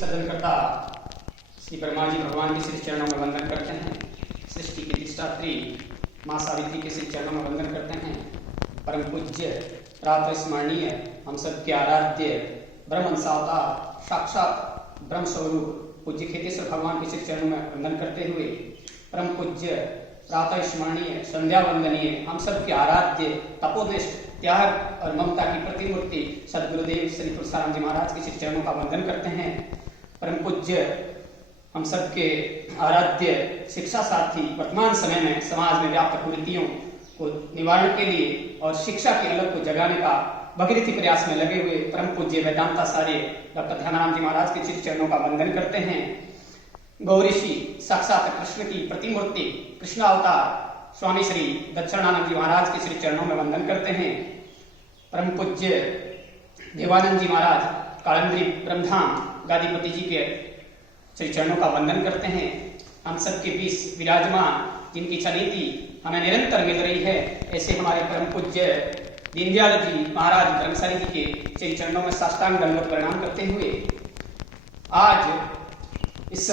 सृजनकर्ता श्री ब्रह्मा जी भगवान के श्री चरणों में वंदन करते हैं। सृष्टि की अधिष्ठात्री माँ सावित्री के श्री चरणों में वंदन करते हैं। परम पूज्य प्रातः स्मरणीय हम सबके आराध्य ब्रह्मंसावतार साक्षात ब्रह्म स्वरूप पूज्य खेतेश्वर भगवान के श्री चरणों में वंदन करते हुए परम पूज्य प्रातः स्मरणीय संध्या वंदनीय हम सबके आराध्य तपोनिष्ठ त्याग और ममता की प्रतिमूर्ति सदगुरुदेव श्री तुलसीराम जी महाराज के श्री चरणों का वंदन करते हैं। परम पूज्य हम सबके आराध्य शिक्षा साथी वर्तमान समय में समाज में व्याप्त कुरीतियों को निवारण के लिए और शिक्षा की अलग को जगाने का भगीरथी प्रयास में लगे हुए परम पूज्य वेदांताचार्य डॉक्टर ध्यानाराम जी महाराज के श्री चरणों का वंदन करते हैं। गौरीषि साक्षात कृष्ण की प्रतिमूर्ति कृष्ण अवतार स्वामी श्री दक्षिणानंद जी महाराज के श्री चरणों में वंदन करते हैं। परम पूज्य देवानंद जी महाराज कालंद्री ब्रह्मधाम गादीपति जी के श्री चरणों का वंदन करते हैं। हम सबके बीच विराजमान जिनकी छनीति हमें निरंतर मिल रही है, ऐसे हमारे परम पूज्य दीनदयाल जी महाराज ब्रह्मचारी जी के श्री चरणों में साष्टांग दंडवत प्रणाम करते हुए आज इस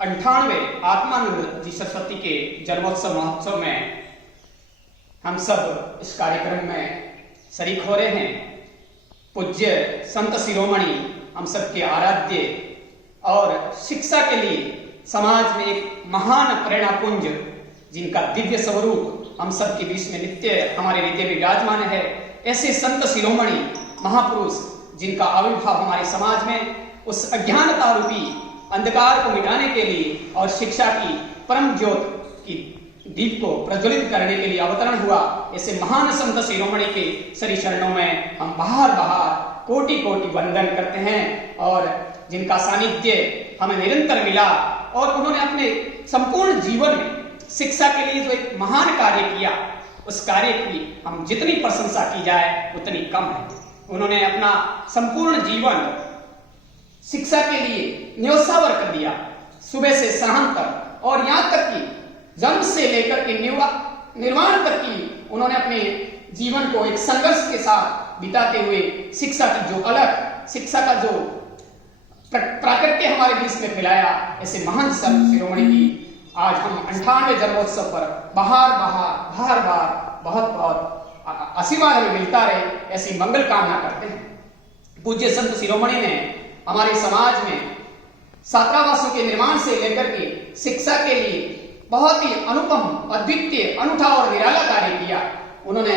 98वें आत्मानंद जी सरस्वती के जन्मोत्सव महोत्सव में हम सब इस कार्यक्रम में शरीक हो रहे हैं। पूज्य संत शिरोमणि हम सबके आराध्य और शिक्षा के लिए समाज में एक महान प्रेरणापुंज जिनका दिव्य स्वरूप हम सबके बीच में नित्य हमारे हृदय में विराजमान है, ऐसे संत शिरोमणि महापुरुष जिनका आविर्भाव हमारे समाज में उस अज्ञानता रूपी अंधकार को मिटाने के लिए और शिक्षा की परम ज्योत की दीप को प्रज्वलित करने के लिए अवतरण हुआ, ऐसे महान संत शिरोमणि के श्री चरणों में हम बाहर कोटि कोटि वंदन करते हैं और जिनका सानिध्य हमें निरंतर मिला और उन्होंने अपने संपूर्ण जीवन में शिक्षा के लिए जो एक महान कार्य किया, उस कार्य की हम जितनी प्रशंसा की जाए उतनी कम है। उन्होंने अपना संपूर्ण जीवन शिक्षा के लिए न्योछावर कर दिया, सुबह से शाम तक, और यहाँ तक कि जन्म से लेकर के निर्वाण तक की उन्होंने अपने जीवन को एक संघर्ष के साथ बिताते हुए शिक्षा की जो अलग शिक्षा का जो प्राकट्य हमारे बीच में फैलाया, ऐसे महान संत शिरोमणि की आज हम 98वें जन्मोत्सव पर बार बार बहुत आशीर्वाद हमें मिलता रहे, ऐसी मंगल कामना करते हैं। पूज्य संत शिरोमणि ने हमारे समाज में छात्रावासों के निर्माण से लेकर के शिक्षा के लिए बहुत ही अनुपम अद्वितीय अनूठा और निराला कार्य किया। उन्होंने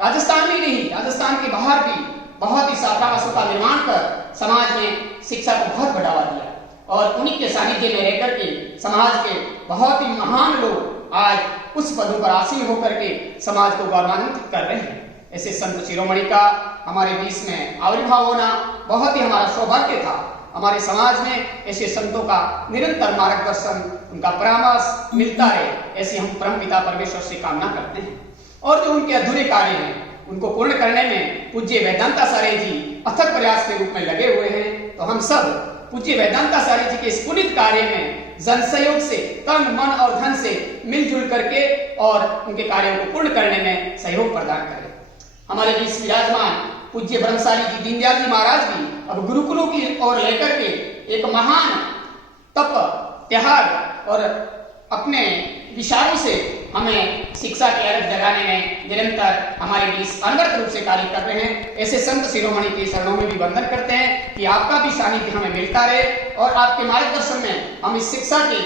राजस्थान में नहीं, राजस्थान के बाहर भी बहुत ही छात्रावासों का निर्माण कर समाज में शिक्षा को बहुत बढ़ावा दिया और उन्हीं के सानिध्य में रहकर के समाज के बहुत ही महान लोग आज उस पदों पर आसीन होकर के समाज को गौरवान्वित कर रहे हैं। ऐसे संत शिरोमणि का हमारे बीच में आविर्भाव होना बहुत ही हमारा सौभाग्य था। हमारे समाज में ऐसे संतों का निरंतर मार्गदर्शन, उनका परामर्श मिलता रहे, ऐसी हम परमपिता परमेश्वर से कामना करते हैं। और जो उनके अधूरे कार्य हैं उनको पूर्ण करने में पूज्य वेदांताचार्य जी अथक प्रयास के रूप में लगे हुए हैं। तो हम सब पूज्य वेदांताचार्य जी के इस पुनीत कार्य में जन सहयोग से तन मन और धन से मिलजुल करके और उनके कार्यों को पूर्ण करने में सहयोग प्रदान करें। हमारे बीच विराजमान पूज्य ब्रह्मचारी जी दीनदयाल जी महाराज भी अब गुरुकुलों की ओर लेकर के एक महान तप त्याग और अपने विचारों से हमें शिक्षा की अलग जगाने में निरंतर हमारे बीच अनवरत रूप से कार्य कर रहे हैं। ऐसे संत शिरोमणि के शरणों में भी वंदन करते हैं कि आपका भी सानिध्य हमें मिलता रहे और आपके मार्गदर्शन में हम इस शिक्षा के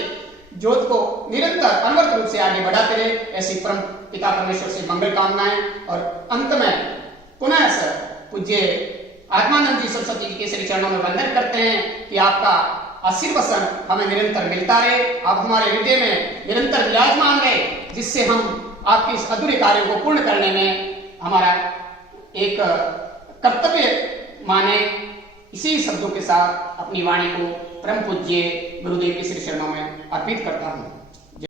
ज्योत को निरंतर अनवरत रूप से आगे बढ़ाते रहे। ऐसी परम पिता परमेश्वर से मंगल कामनाएं और अंत में पुनः पूज्य आत्मानंद जी सरस्वती जी के श्री चरणों में वंदन करते हैं कि आपका आशीर्वचन हमें निरंतर मिलता रहे, आप हमारे हृदय में निरंतर विराजमान रहे, जिससे हम आपके इस अधूरे कार्यों को पूर्ण करने में हमारा एक कर्तव्य माने। इसी शब्दों के साथ अपनी वाणी को परम पूज्य गुरुदेव के श्री चरणों में अर्पित करता हूँ।